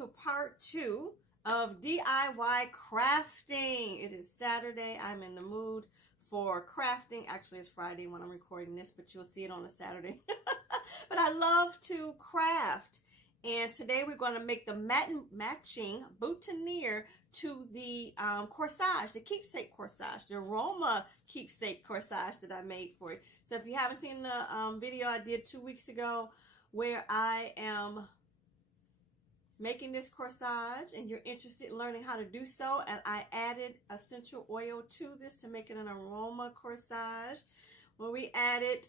to part 2 of DIY crafting. It is Saturday. I'm in the mood for crafting. Actually, it's Friday when I'm recording this, but you'll see it on a Saturday. But I love to craft. And today we're going to make the matching boutonniere to the corsage, the keepsake corsage, the Aroma Keepsake corsage that I made for it. So if you haven't seen the video I did 2 weeks ago where I am making this corsage and you're interested in learning how to do so, and I added essential oil to this to make it an aroma corsage. When we added,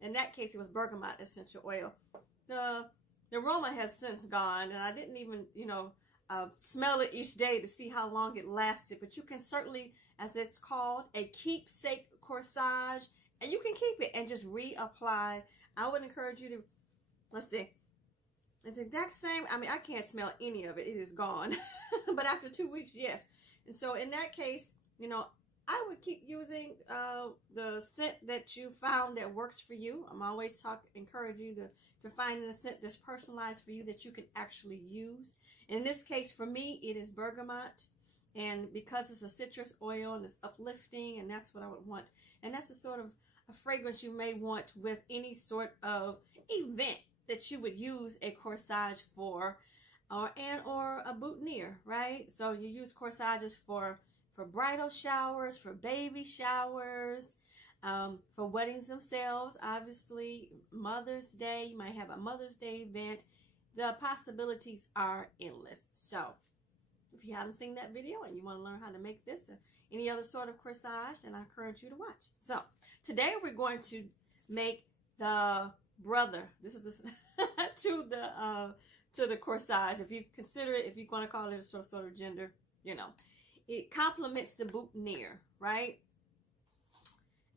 in that case it was bergamot essential oil. The aroma has since gone, and I didn't even, smell it each day to see how long it lasted. But you can certainly, as it's called, a keepsake corsage, and you can keep it and just reapply. I would encourage you to, let's see, it's the exact same. I mean, I can't smell any of it. It is gone. But after 2 weeks, yes. And so in that case, I would keep using the scent that you found that works for you. I'm always encourage you to find a scent that's personalized for you that you can actually use. In this case, for me, it is bergamot. And because it's a citrus oil and it's uplifting, and that's what I would want. And that's the sort of a fragrance you may want with any sort of event that you would use a corsage for, or a boutonniere, right? So you use corsages for bridal showers, for baby showers, for weddings themselves, obviously, Mother's Day. You might have a Mother's Day event. The possibilities are endless. So if you haven't seen that video and you want to learn how to make this or any other sort of corsage, then I encourage you to watch. So today we're going to make the brother. This is the to the corsage. If you consider it, if you're going to call it a sort of gender, it complements the boutonniere, right?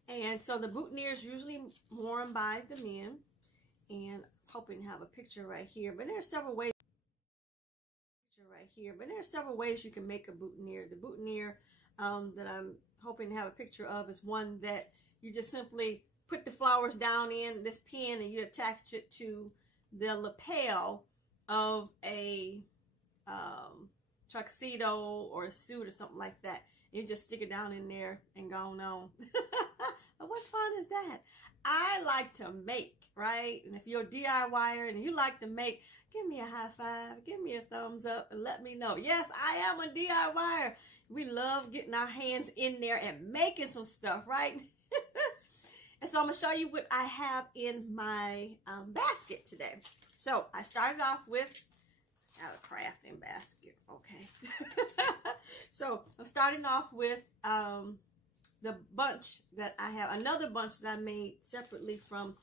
And so the boutonniere is usually worn by the men, and I'm hoping to have a picture right here. But there are several ways. You can make a boutonniere. The boutonniere that I'm hoping to have a picture of is one that you just simply put the flowers down in this pin and you attach it to the lapel of a tuxedo or a suit or something like that. You just stick it down in there and go on. What fun is that? I like to make, right? And if you're a DIYer and you like to make, give me a high five, give me a thumbs up, and let me know. Yes, I am a DIYer. We love getting our hands in there and making some stuff, right? And so I'm going to show you what I have in my basket today. So I started off with a crafting basket. Okay. So I'm starting off with the bunch that I have. Another bunch that I made separately from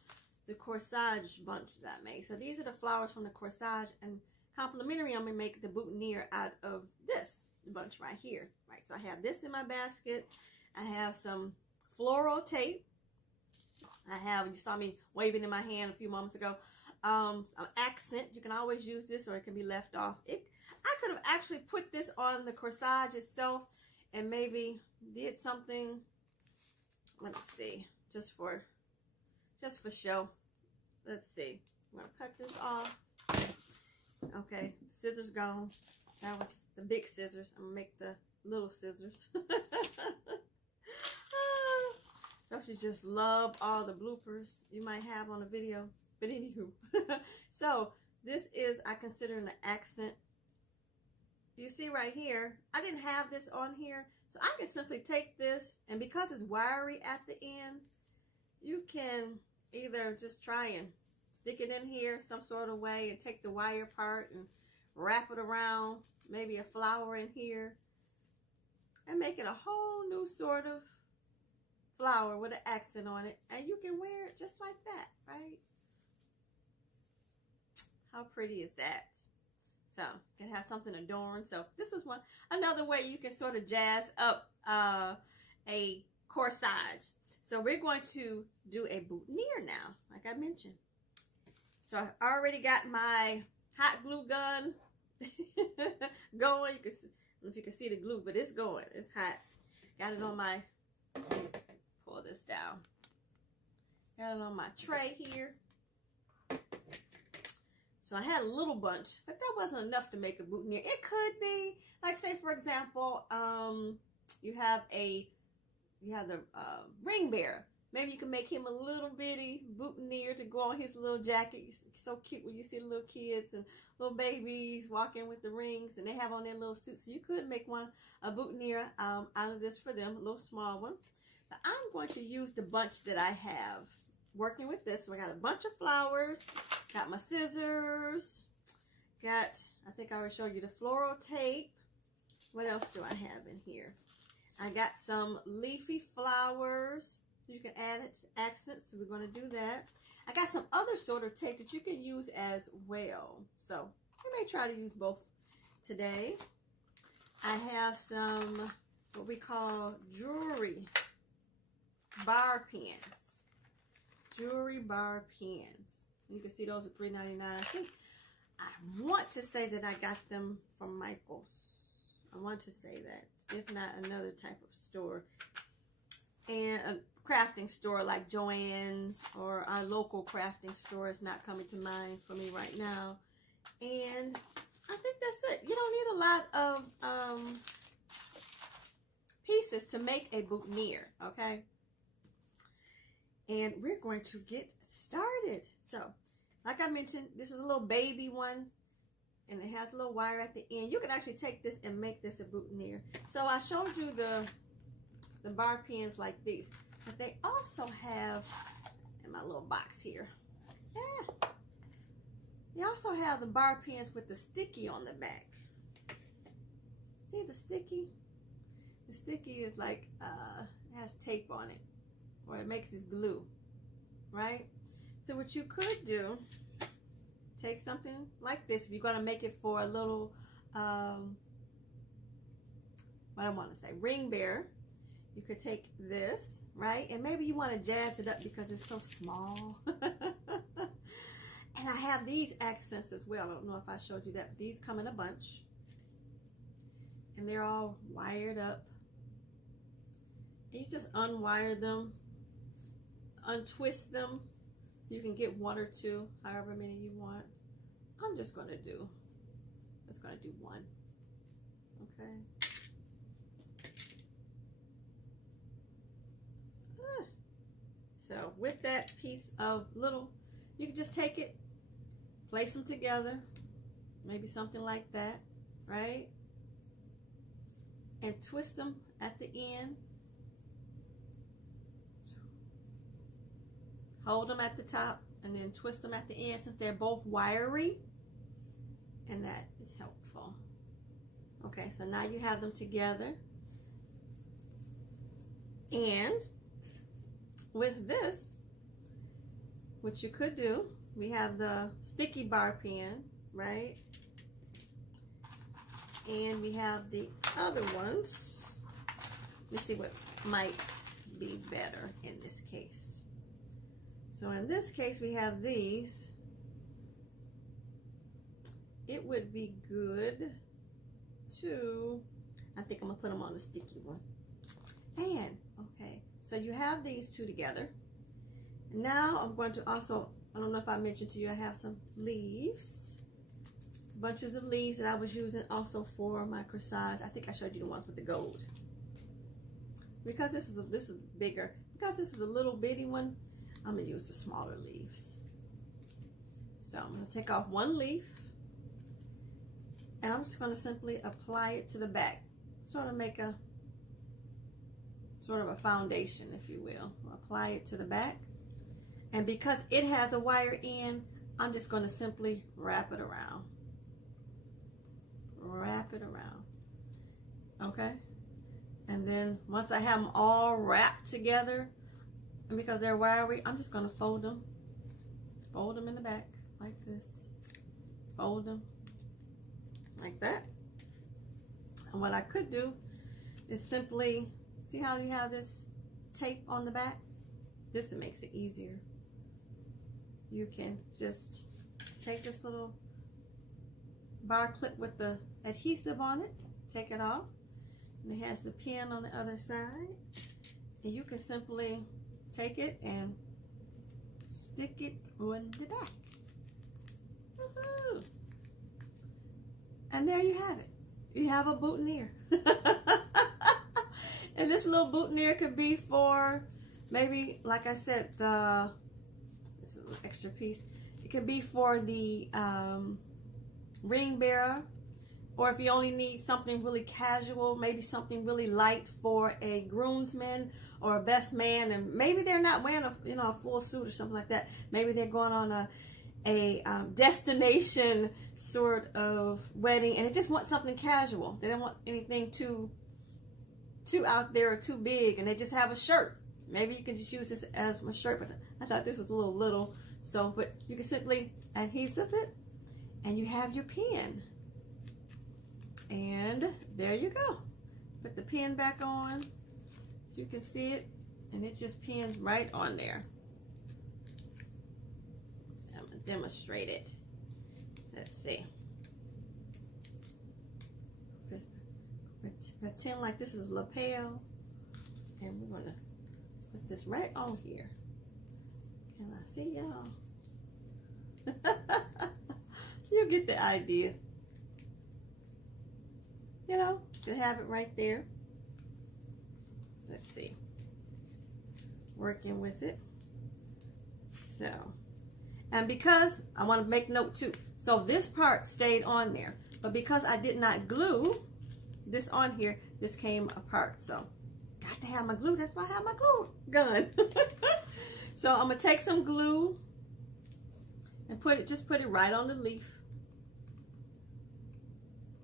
the corsage bunch that I made. So these are the flowers from the corsage, and complimentary I'm going to make the boutonniere out of this bunch right here. Right. So I have this in my basket. I have some floral tape. I have, you saw me waving in my hand a few moments ago, some accent. You can always use this, or it can be left off. I could have actually put this on the corsage itself and maybe did something, let's see, just for show. Let's see. I'm going to cut this off. Okay, scissors gone. That was the big scissors. I'm going to make the little scissors. Don't you just love all the bloopers you might have on a video? But anywho, so this is, I consider, an accent. You see right here, I didn't have this on here, so I can simply take this, and because it's wiry at the end, you can either just try and stick it in here some sort of way and take the wire part and wrap it around, maybe a flower in here, and make it a whole new sort of flower with an accent on it, and you can wear it just like that, right? How pretty is that? So you can have something adorned. So this was another way you can sort of jazz up a corsage. So we're going to do a boutonniere now, like I mentioned. So I already got my hot glue gun going. You can see, I don't know if you can see the glue, but it's going. It's hot. Got it on my, pull this down. Got it on my tray here. So I had a little bunch, but that wasn't enough to make a boutonniere. It could be, like say for example, you have the ring bearer. Maybe you can make him a little bitty boutonniere to go on his little jacket. It's so cute when you see the little kids and little babies walking with the rings and they have on their little suits. So you could make a boutonniere out of this for them, a little small one. But I'm going to use the bunch that I have working with this. So I got a bunch of flowers, got my scissors, got, I think I already showed you the floral tape. What else do I have in here? I got some leafy flowers. You can add it to accents, so we're going to do that. I got some other sort of tape that you can use as well. So we may try to use both today. I have some, what we call jewelry bar pins. Jewelry bar pins. You can see those are $3.99. I think I want to say that I got them from Michael's. I want to say that, if not another type of store. And a crafting store like Joann's or our local crafting store is not coming to mind for me right now. And I think that's it. You don't need a lot of pieces to make a boutonniere, okay? And we're going to get started. So, like I mentioned, this is a little baby one. And it has a little wire at the end. You can actually take this and make this a boutonniere. So I showed you the bar pins like these. But they also have, in my little box here, yeah, they also have the bar pins with the sticky on the back. See the sticky? The sticky is like, it has tape on it. Or it makes it glue, right? So what you could do, take something like this. If you're going to make it for a little, what I want to say, ring bearer, you could take this, right? And maybe you want to jazz it up because it's so small. And I have these accents as well. I don't know if I showed you that, but these come in a bunch. And they're all wired up. And you just unwire them, untwist them, so you can get one or two, however many you want. I'm just going to do one. Okay. So with that piece of little, you can just take it, place them together, maybe something like that, right? And twist them at the end. Hold them at the top and then twist them at the end since they're both wiry. And that is helpful. Okay, so now you have them together. And with this, what you could do, we have the sticky bar pin, right? And we have the other ones. Let's see what might be better in this case. So in this case, we have these. It would be good to, I think I'm gonna put them on the sticky one. And, okay, so you have these two together. Now I'm going to also, I don't know if I mentioned to you, I have some leaves. Bunches of leaves that I was using also for my corsage. I think I showed you the ones with the gold. Because this is bigger, because this is a little bitty one, I'm going to use the smaller leaves. So I'm going to take off one leaf. And I'm just going to simply apply it to the back. Sort of make a foundation, if you will. I'll apply it to the back. And because it has a wire end, I'm just going to simply wrap it around. Wrap it around. Okay? And then once I have them all wrapped together, and because they're wiry, I'm just going to fold them. Fold them in the back like this. Fold them like that. And what I could do is simply, see how you have this tape on the back? This makes it easier. You can just take this little bar clip with the adhesive on it, take it off, and it has the pin on the other side. And you can simply take it and stick it on the back. Woohoo. And there you have it. You have a boutonniere. And this little boutonniere could be for maybe, like I said, this is a little extra piece. It could be for the ring bearer, or if you only need something really casual, maybe something really light for a groomsman or a best man, and maybe they're not wearing a full suit or something like that. Maybe they're going on a destination sort of wedding, and they just want something casual. They don't want anything too out there or too big, and they just have a shirt. Maybe you can just use this as my shirt, but I thought this was a little little. So, but you can simply adhesive it, and you have your pin. And there you go. Put the pin back on. You can see it, and it just pins right on there. I'm gonna demonstrate it. Let's see. Pretend like this is a lapel, and we're gonna put this right on here. Can I see y'all? You get the idea. You know, to have it right there. Let's see. Working with it. So, and because I want to make note too. So this part stayed on there, but because I did not glue this on here, this came apart. So got to have my glue. That's why I have my glue gun. So I'm gonna take some glue and just put it right on the leaf.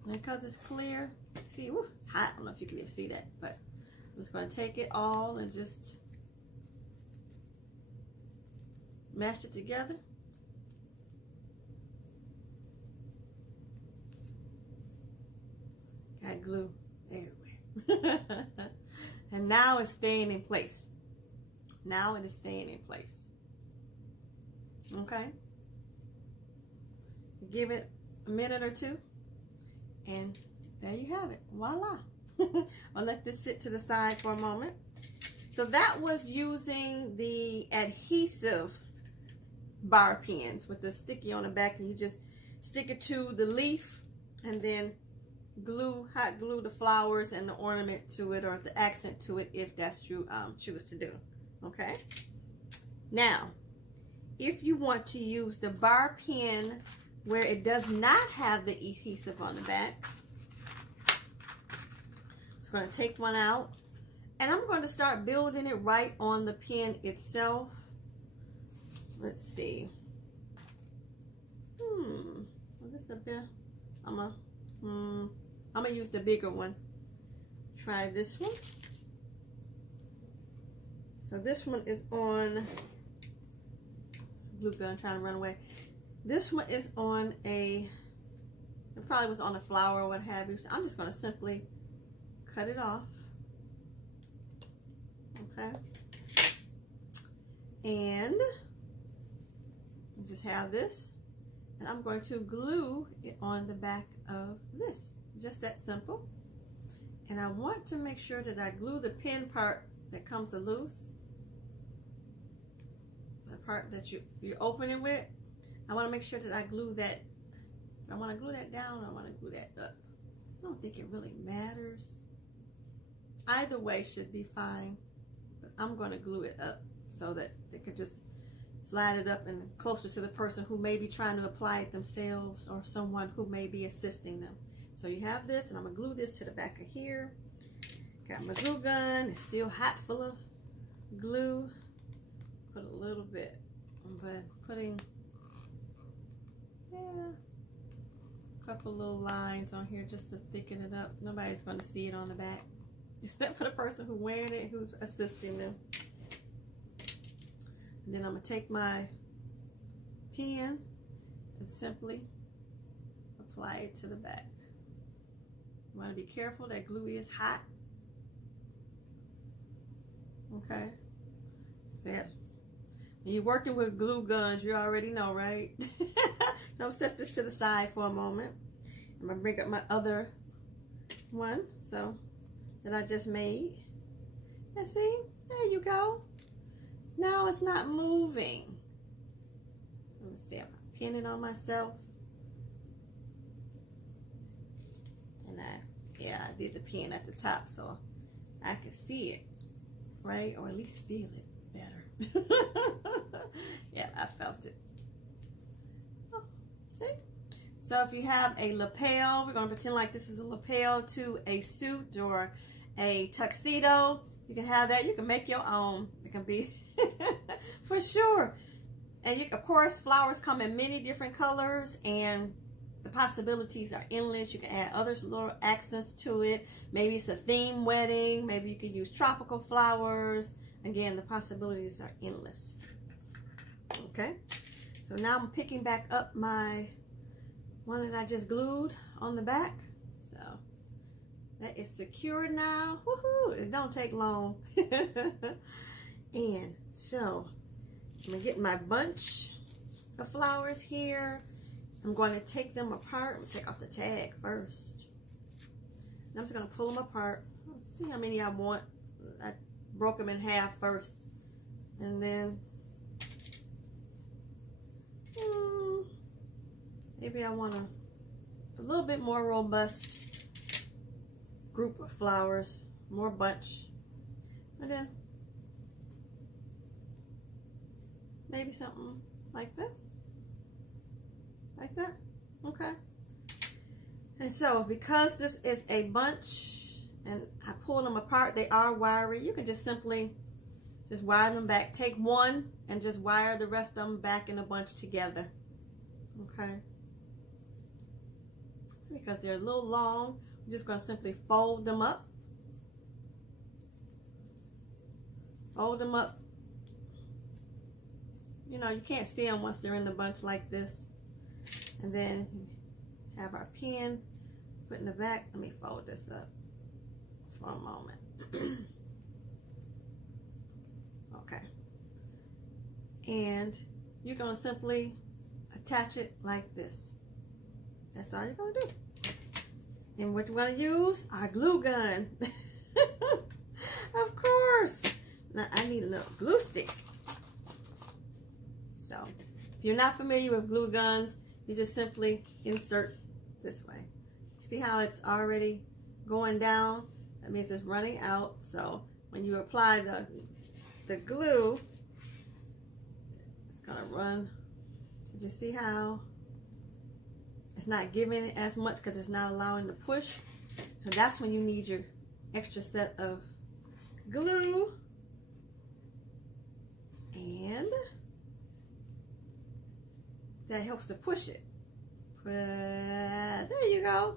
And because it's clear, see, woo, it's hot. I don't know if you can even see that, but I'm just gonna take it all and just mash it together. Got glue everywhere. And now it's staying in place. Now it is staying in place. Okay? Give it a minute or two, and there you have it. Voila. I'll let this sit to the side for a moment. So that was using the adhesive bar pins with the sticky on the back, and you just stick it to the leaf and then hot glue the flowers and the ornament to it, or the accent to it, if that's what you choose to do. Okay. Now, if you want to use the bar pin where it does not have the adhesive on the back, I'm just going to take one out, and I'm going to start building it right on the pin itself. Let's see. Well, this a bit. I'm gonna use the bigger one. Try this one. So this one is on glue gun, trying to run away. This one is on it probably was on a flower or what have you. So I'm just going to simply cut it off. Okay. And just have this. And I'm going to glue it on the back of this. Just that simple. And I want to make sure that I glue the pin part that comes loose. The part that you're opening with. I want to make sure that I glue that. I want to glue that down, or I want to glue that up. I don't think it really matters. Either way should be fine. But I'm going to glue it up so that they could just slide it up and closer to the person who may be trying to apply it themselves, or someone who may be assisting them. So you have this, and I'm going to glue this to the back of here. Got my glue gun. It's still hot, full of glue. Put a little bit, but putting a couple little lines on here just to thicken it up. Nobody's going to see it on the back, except for the person who's wearing it, who's assisting them. And then I'm going to take my pen and simply apply it to the back. You want to be careful, that glue is hot. Okay. So when you're working with glue guns, you already know, right? So I'll set this to the side for a moment. I'm going to bring up my other one that I just made. And see, there you go. Now it's not moving. Let me see if my pin it on myself. And I did the pin at the top so I could see it, right? Or at least feel it better. Yeah, I felt it. Oh, see? So if you have a lapel, we're going to pretend like this is a lapel to a suit or a tuxedo. You can have that. You can make your own. It can be for sure. And you, of course, flowers come in many different colors, and the possibilities are endless. You can add other little accents to it. Maybe it's a theme wedding. Maybe you could use tropical flowers. Again, the possibilities are endless. Okay, so now I'm picking back up my one that I just glued on the back. So that is secure now. Woohoo! It don't take long. And so I'm gonna get my bunch of flowers here. I'm going to take them apart. I'm gonna take off the tag first. And I'm just gonna pull them apart. See how many I want. I broke them in half first, and then maybe I want a little bit more robust group of flowers, more bunch, and then maybe something like this, like that. Okay. And so because this is a bunch and I pull them apart, they are wiry. You can just simply just wire them back. Take one and just wire the rest of them back in a bunch together. Okay. Because they're a little long, I'm just going to simply fold them up. Fold them up. You know, you can't see them once they're in the bunch like this. And then have our pin put in the back. Let me fold this up for a moment. Okay. And you're going to simply attach it like this. That's all you're going to do. And what we're going to use? Our glue gun. Of course. Now I need a little glue stick. So if you're not familiar with glue guns, you just simply insert this way. See how it's already going down? That means it's running out. So when you apply the glue, it's going to run. Did you see how it's not giving it as much because it's not allowing to push? And that's when you need your extra set of glue. And that helps to push it. There you go.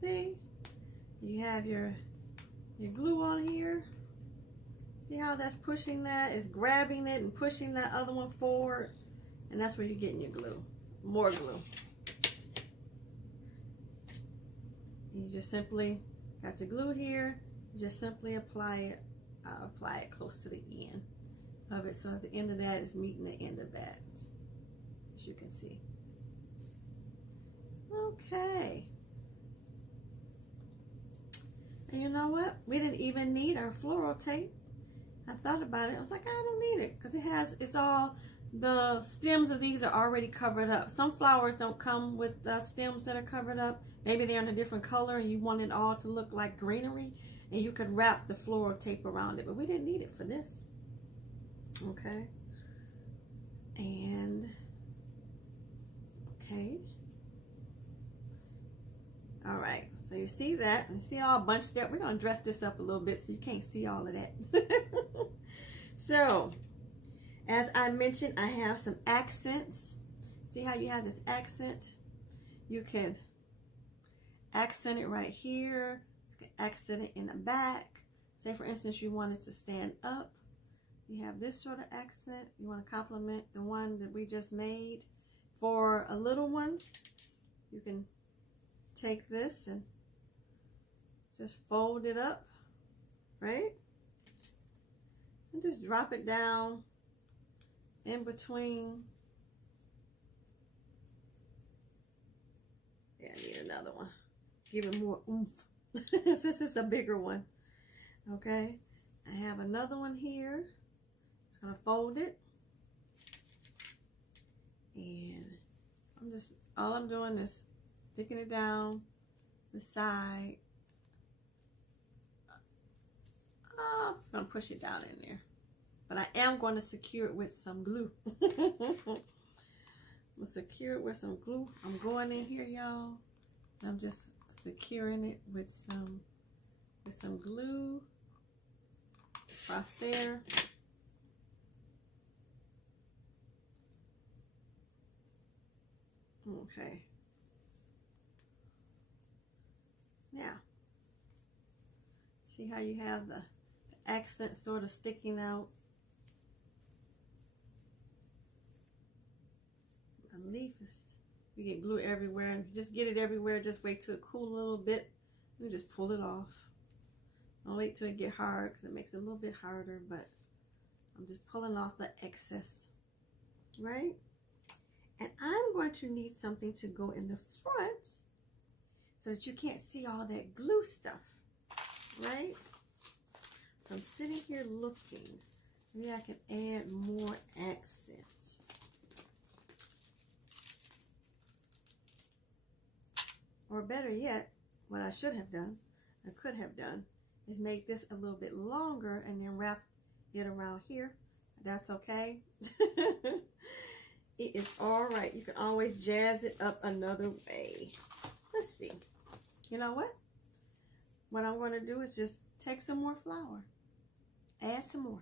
See? You have your glue on here. See how that's pushing that? It's grabbing it and pushing that other one forward. And that's where you're getting your glue. More glue. You just simply got your glue here. You just simply apply it. I'll apply it close to the end of it, so at the end of that is meeting the end of that, as you can see. Okay. And you know what? We didn't even need our floral tape. I thought about it. I was like, I don't need it because it's all, the stems of these are already covered up. Some flowers don't come with stems that are covered up. Maybe they're in a different color and you want it all to look like greenery, and you could wrap the floral tape around it, but we didn't need it for this. Okay. And okay. All right. So you see that? You see all bunched up? We're going to dress this up a little bit so you can't see all of that. So, as I mentioned, I have some accents. See how you have this accent? You can accent it right here. You can accent it in the back. Say, for instance, you want it to stand up. You have this sort of accent. You want to complement the one that we just made. For a little one, you can take this and just fold it up, right? And just drop it down in between. Yeah, I need another one. Give it more oomph. Since it's a bigger one. Okay. I have another one here. Just gonna fold it. And all I'm doing is sticking it down the side. I'm just going to push it down in there. But I am going to secure it with some glue. I'm going to secure it with some glue. I'm going in here, y'all. I'm just securing it with some glue across there. Okay. Now, see how you have the accent sort of sticking out? The leaf is, you get glue everywhere, and just get it everywhere. Just wait till it cool a little bit. You just pull it off. Don't wait till it get hard, because it makes it a little bit harder, but I'm just pulling off the excess, right? And I'm going to need something to go in the front so that you can't see all that glue stuff, right? So I'm sitting here looking. Maybe I can add more accent. Or better yet, what I should have done, I could have done, is make this a little bit longer and then wrap it around here. That's okay. It is all right. You can always jazz it up another way. Let's see. You know what? What I'm going to do is just take some more flour. Add some more.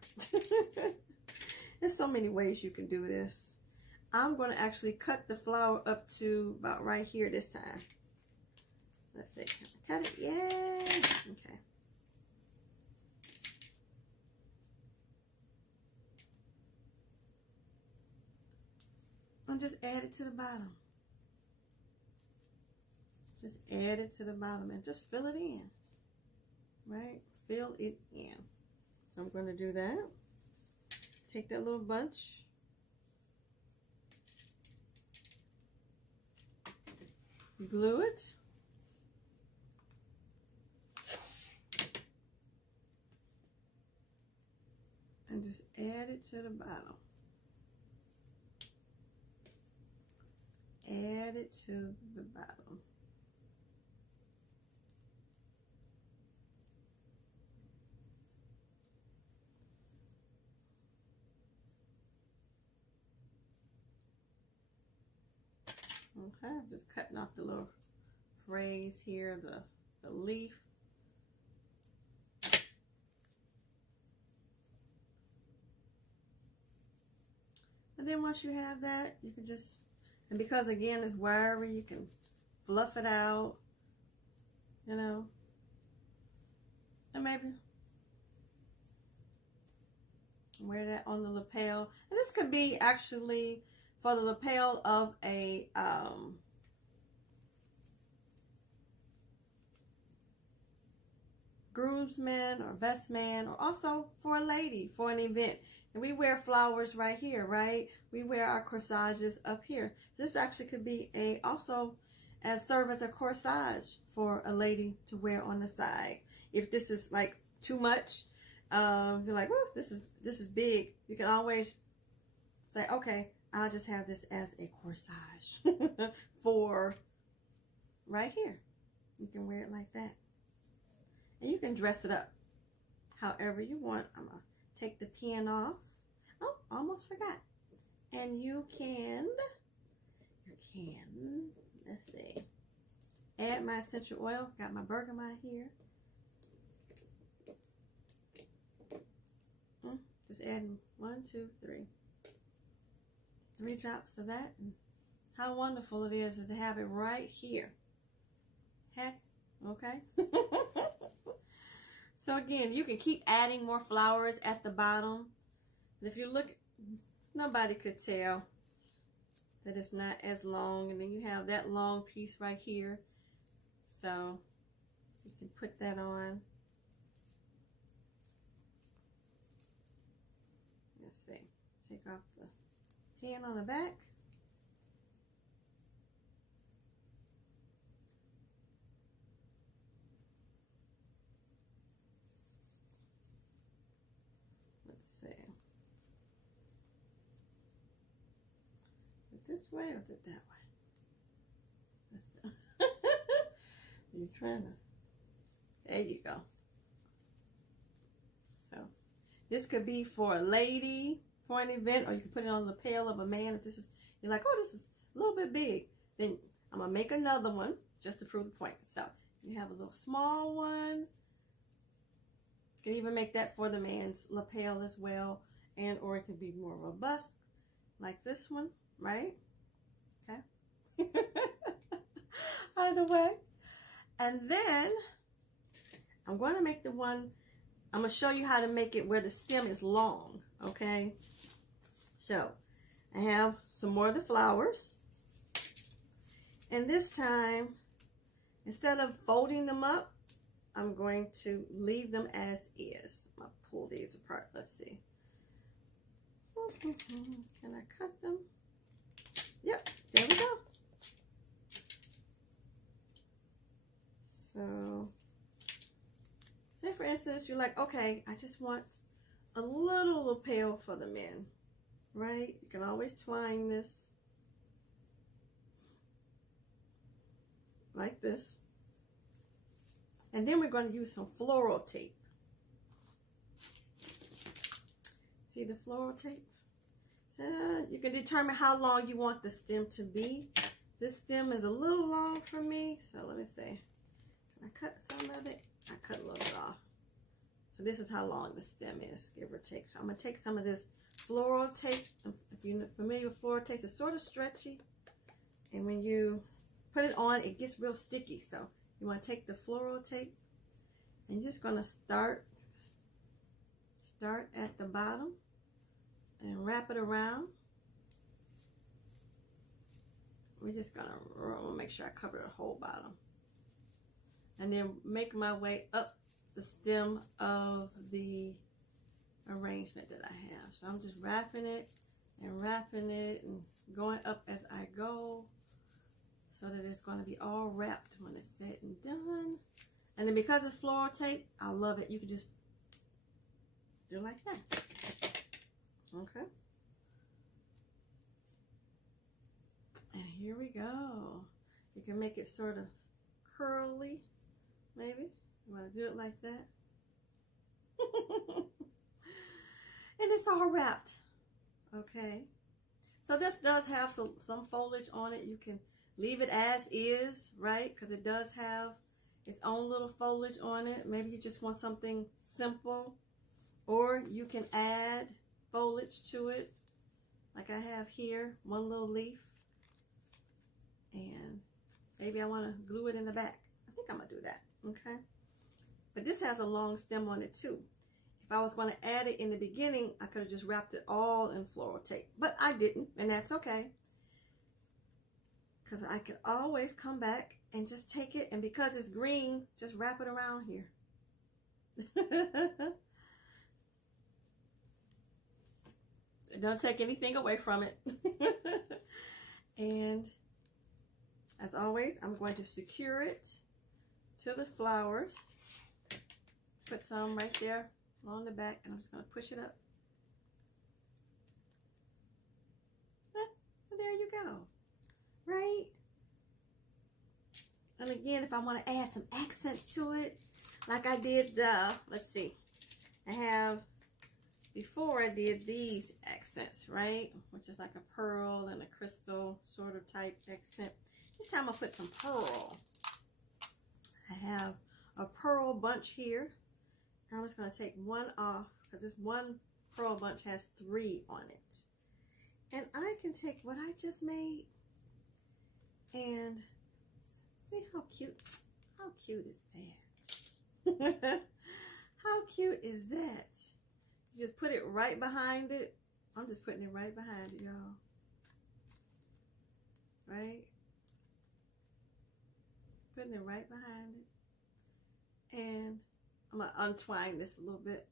There's so many ways you can do this. I'm going to actually cut the flour up to about right here this time. Let's see. Cut it. Yay. Okay. And just add it to the bottom. Just add it to the bottom and just fill it in. Right? Fill it in. So I'm going to do that. Take that little bunch. Glue it. And just add it to the bottom. Add it to the bottom. Okay, I'm just cutting off the little phrase here, the leaf. And then once you have that, you can just, and because again it's wiry, you can fluff it out, you know, and maybe wear that on the lapel. And this could be actually for the lapel of a groomsman or best man, or also for a lady for an event. And we wear flowers right here, right? We wear our corsages up here. This actually could be also serve as a corsage for a lady to wear on the side. If this is like too much, you're like, whoa, this is big. You can always say, okay, I'll just have this as a corsage for right here. You can wear it like that. And you can dress it up however you want. I'm going to take the pin off. Oh, almost forgot. And you can, let's see, add my essential oil. Got my bergamot here. Just adding 1, 2, 3. 3 drops of that. And how wonderful it is to have it right here. Heck, okay. So again, you can keep adding more flowers at the bottom. And if you look, nobody could tell that it's not as long. And then you have that long piece right here. So you can put that on. Let's see. Take off the pin on the back. This way or is it that way? You're trying to, there you go. So this could be for a lady, for an event, or you can put it on the lapel of a man. If this is, you're like, oh, this is a little bit big, then I'm gonna make another one just to prove the point. So you have a little small one. You can even make that for the man's lapel as well, and or it could be more robust, like this one, right? Okay. Either way. And then I'm going to make the one, I'm going to show you how to make it where the stem is long, okay? So I have some more of the flowers. And this time, instead of folding them up, I'm going to leave them as is. I'm going to pull these apart. Let's see. Can I cut them? Yep, there we go. So, say for instance, you're like, okay, I just want a little lapel for the men, right? You can always twine this like this. And then we're going to use some floral tape. See the floral tape? So you can determine how long you want the stem to be. This stem is a little long for me, so let me see. Can I cut some of it? I cut a little bit off. So this is how long the stem is, give or take. So I'm going to take some of this floral tape. If you're familiar with floral tape, it's sort of stretchy. And when you put it on, it gets real sticky. So you want to take the floral tape and just going to start at the bottom and wrap it around. We're just going to make sure I cover the whole bottom. And then make my way up the stem of the arrangement that I have. So I'm just wrapping it and going up as I go, so that it's going to be all wrapped when it's said and done. And then because it's floral tape, I love it. You can just do it like that. Okay. And here we go. You can make it sort of curly, maybe. You want to do it like that. And it's all wrapped. Okay. So this does have some foliage on it. You can leave it as is, right? Because it does have its own little foliage on it. Maybe you just want something simple. Or you can add foliage to it. Like I have here, one little leaf. And maybe I want to glue it in the back. I think I'm going to do that. Okay. But this has a long stem on it too. If I was going to add it in the beginning, I could have just wrapped it all in floral tape. But I didn't, and that's okay. Because I could always come back and just take it, and because it's green, just wrap it around here. Don't take anything away from it. And as always, I'm going to secure it to the flowers. Put some right there along the back, and I'm just going to push it up. There you go. Right? And again, if I want to add some accent to it, like I did, let's see. I have, before I did these accents, right? Which is like a pearl and a crystal sort of type accent. This time I'll put some pearl. I have a pearl bunch here. I'm just going to take one off because this one pearl bunch has 3 on it. And I can take what I just made and see how cute is that? How cute is that? You just put it right behind it. I'm just putting it right behind it, y'all. Right? Putting it right behind it. And I'm going to untwine this a little bit.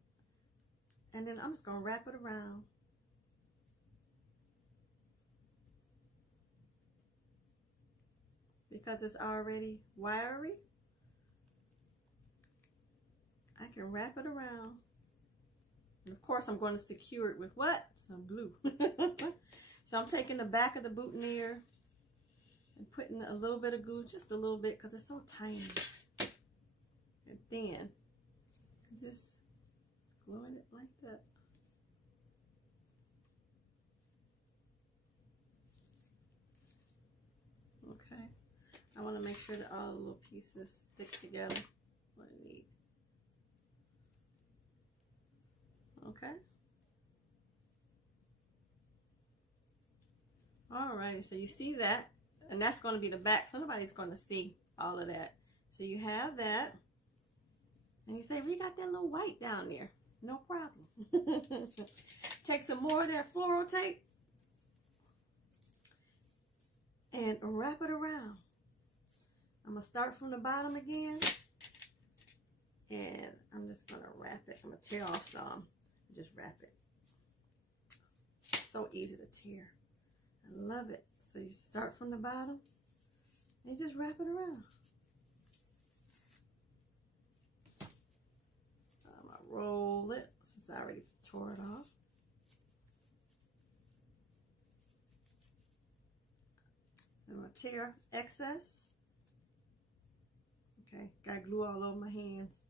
And then I'm just going to wrap it around. Because it's already wiry, I can wrap it around. And of course, I'm going to secure it with what? Some glue. So I'm taking the back of the boutonniere And putting a little bit of glue, just a little bit, because it's so tiny and thin. And just gluing it like that. Okay. I want to make sure that all the little pieces stick together. What I need. Okay. Alrighty, so you see that, and that's going to be the back, so nobody's going to see all of that. So you have that, and you say, we got that little white down there. No problem. Take some more of that floral tape and wrap it around. I'm going to start from the bottom again, and I'm just going to wrap it. I'm going to tear off some. Just wrap it. It's so easy to tear. I love it. So you start from the bottom and you just wrap it around. I'm going to roll it since I already tore it off. I'm going to tear excess. Okay, got glue all over my hands.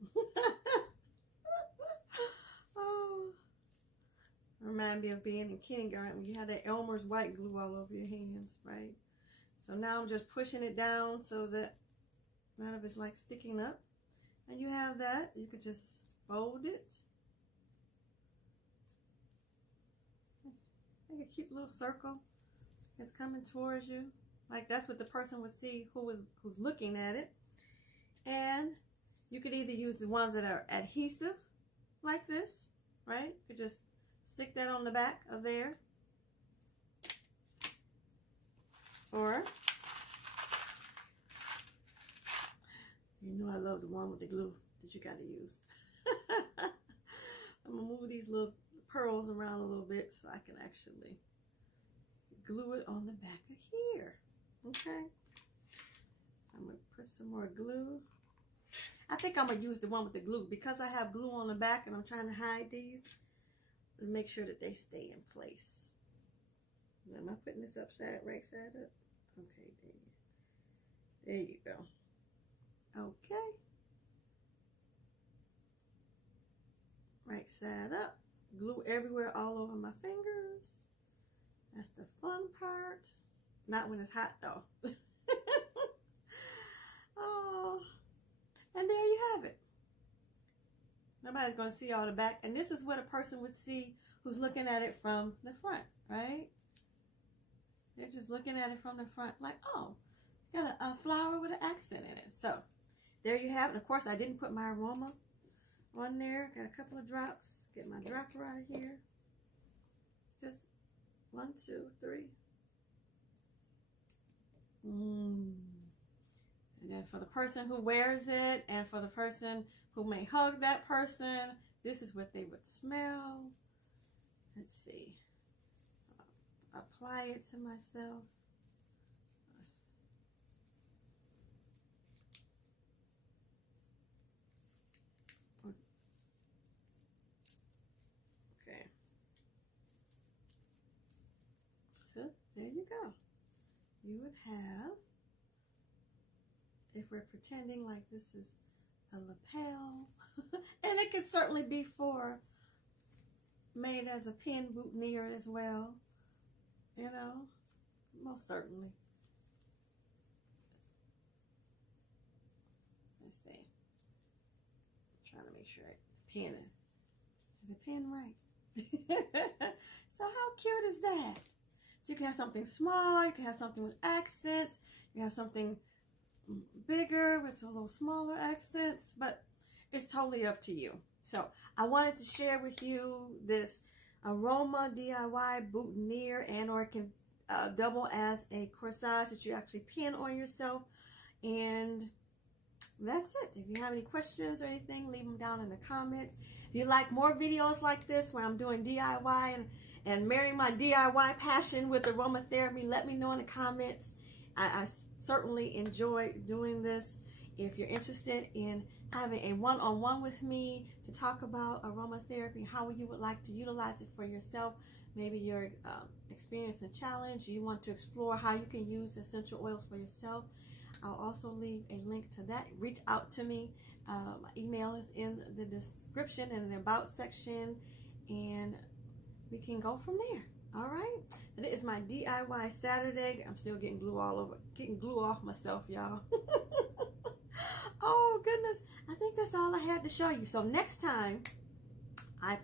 Oh, remind me of being in kindergarten when you had that Elmer's white glue all over your hands, right? So now I'm just pushing it down so that none of it's like sticking up. And you have that. You could just fold it. Make a cute little circle. It's coming towards you. Like that's what the person would see who's looking at it. And you could either use the ones that are adhesive, like this, right? You could just stick that on the back of there. Or, you know I love the one with the glue that you got to use. I'm going to move these little pearls around a little bit so I can actually glue it on the back of here. Okay. I'm going to put some more glue. I think I'm going to use the one with the glue because I have glue on the back and I'm trying to hide these and make sure that they stay in place. Am I putting this right side up? Okay, there you go. Okay. Right side up. Glue everywhere all over my fingers. That's the fun part. Not when it's hot though. Oh, and there you have it. Nobody's going to see all the back. And this is what a person would see who's looking at it from the front, right? They're just looking at it from the front like, oh, got a flower with an accent in it. So there you have it. Of course, I didn't put my aroma on there. Got a couple of drops. Get my dropper out of here. Just 1, 2, 3. And then for the person who wears it and for the person who may hug that person, this is what they would smell. Let's see. Apply it to myself. Okay. So there you go. You would have, if we're pretending like this is a lapel, and it could certainly be made as a pin boutonniere as well, you know, most certainly. Let's see. I'm trying to make sure pin is a pin right. So how cute is that? So you can have something small, you can have something with accents, you have something bigger with some little smaller accents, but it's totally up to you. So I wanted to share with you this Aroma DIY boutonniere, and or it can double as a corsage that you actually pin on yourself. And that's it. If you have any questions or anything, leave them down in the comments. If you like more videos like this where I'm doing DIY and marrying my DIY passion with aromatherapy, let me know in the comments. I certainly enjoy doing this. If you're interested in having a one-on-one with me to talk about aromatherapy, how you would like to utilize it for yourself, maybe you're experiencing a challenge, you want to explore how you can use essential oils for yourself, I'll also leave a link to that. Reach out to me. My email is in the description and the about section, and we can go from there. All right. It is my DIY Saturday. I'm still getting glue off myself, y'all. Oh goodness. I think that's all I had to show you. So next time I